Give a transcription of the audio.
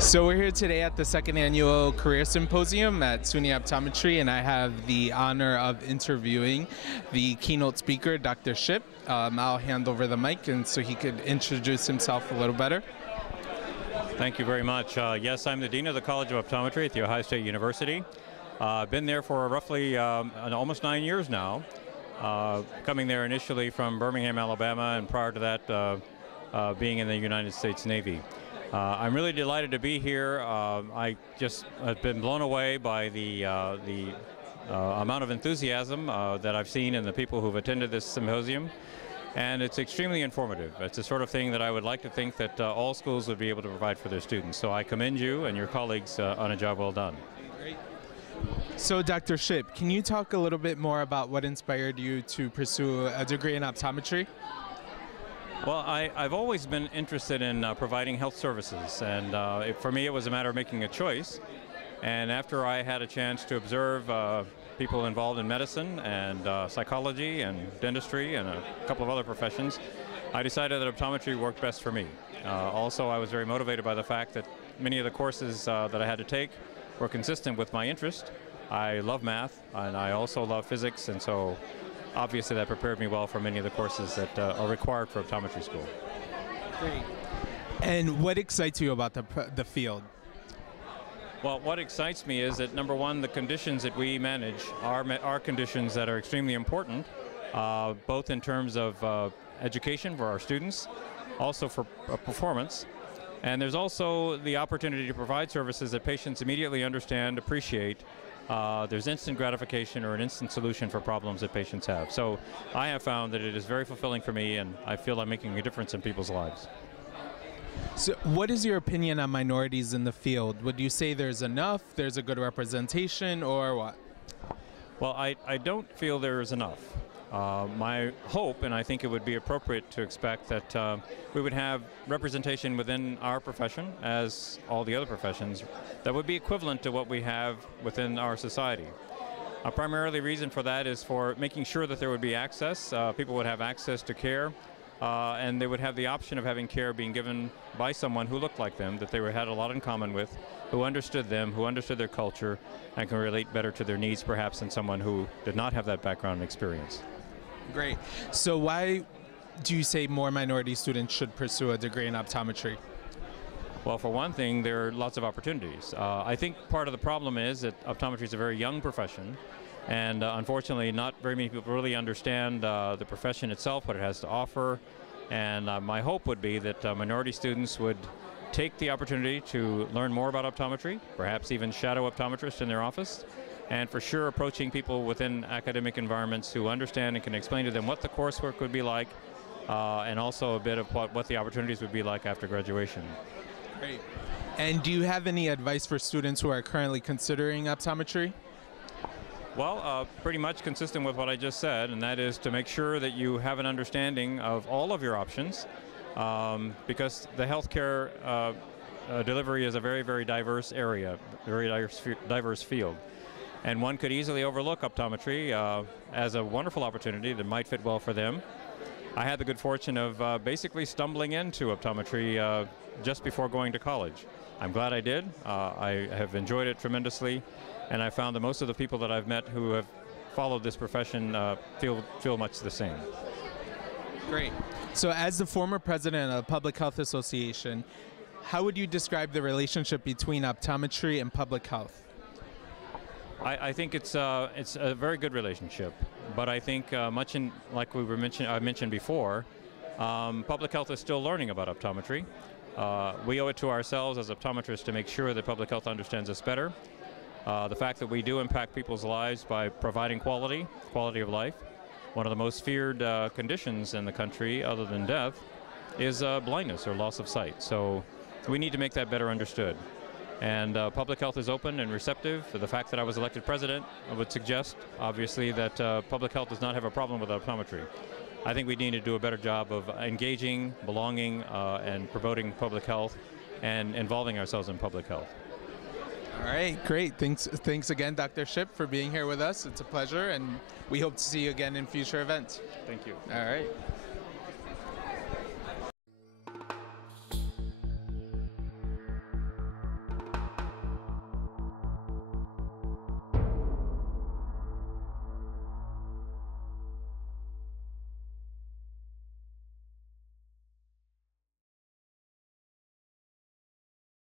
So we're here today at the second annual Career Symposium at SUNY Optometry, and I have the honor of interviewing the keynote speaker, Dr. Shipp. I'll hand over the mic and so he could introduce himself a little better. Thank you very much. Yes, I'm the Dean of the College of Optometry at The Ohio State University. I've been there for roughly almost 9 years now, coming there initially from Birmingham, Alabama, and prior to that being in the United States Navy. I'm really delighted to be here. I just have been blown away by the amount of enthusiasm that I've seen in the people who've attended this symposium, and it's extremely informative. It's the sort of thing that I would like to think that all schools would be able to provide for their students. So I commend you and your colleagues on a job well done. Great. So Dr. Shipp, can you talk a little bit more about what inspired you to pursue a degree in optometry? Well, I've always been interested in providing health services, and for me it was a matter of making a choice. And after I had a chance to observe people involved in medicine and psychology and dentistry and a couple of other professions, I decided that optometry worked best for me. Also, I was very motivated by the fact that many of the courses that I had to take were consistent with my interest. I love math, and I also love physics, and so obviously that prepared me well for many of the courses that are required for optometry school. Great. And what excites you about the field? Well, what excites me is that, number one, the conditions that we manage are conditions that are extremely important, both in terms of education for our students, also for performance. And there's also the opportunity to provide services that patients immediately understand, appreciate. There's instant gratification or an instant solution for problems that patients have. So I have found that it is very fulfilling for me, and I feel I'm making a difference in people's lives. So what is your opinion on minorities in the field? Would you say there's enough, there's a good representation, or what? Well, I don't feel there is enough. My hope, and I think it would be appropriate to expect, that we would have representation within our profession, as all the other professions, that would be equivalent to what we have within our society. A primarily reason for that is for making sure that there would be access, people would have access to care, and they would have the option of having care being given by someone who looked like them, that they had a lot in common with, who understood them, who understood their culture, and can relate better to their needs perhaps than someone who did not have that background and experience. Great. So why do you say more minority students should pursue a degree in optometry? Well, for one thing, there are lots of opportunities. I think part of the problem is that optometry is a very young profession, and unfortunately not very many people really understand the profession itself, what it has to offer. And my hope would be that minority students would take the opportunity to learn more about optometry, perhaps even shadow optometrists in their office, and for sure approaching people within academic environments who understand and can explain to them what the coursework would be like, and also a bit of what the opportunities would be like after graduation. Great. And do you have any advice for students who are currently considering optometry? Well, pretty much consistent with what I just said, and that is to make sure that you have an understanding of all of your options, because the healthcare delivery is a very, very diverse area, very diverse field. And one could easily overlook optometry as a wonderful opportunity that might fit well for them. I had the good fortune of basically stumbling into optometry just before going to college. I'm glad I did. I have enjoyed it tremendously, and I found that most of the people that I've met who have followed this profession feel much the same. Great. So as the former president of the Public Health Association, how would you describe the relationship between optometry and public health? I think it's a very good relationship, but I think like I mentioned before, public health is still learning about optometry. We owe it to ourselves as optometrists to make sure that public health understands us better. The fact that we do impact people's lives by providing quality of life. One of the most feared conditions in the country, other than death, is blindness or loss of sight. So we need to make that better understood. And public health is open and receptive. The fact that I was elected president would suggest, obviously, that public health does not have a problem with optometry. I think we need to do a better job of engaging, belonging, and promoting public health and involving ourselves in public health. All right, great. Thanks again, Dr. Shipp, for being here with us. It's a pleasure, and we hope to see you again in future events. Thank you. All right.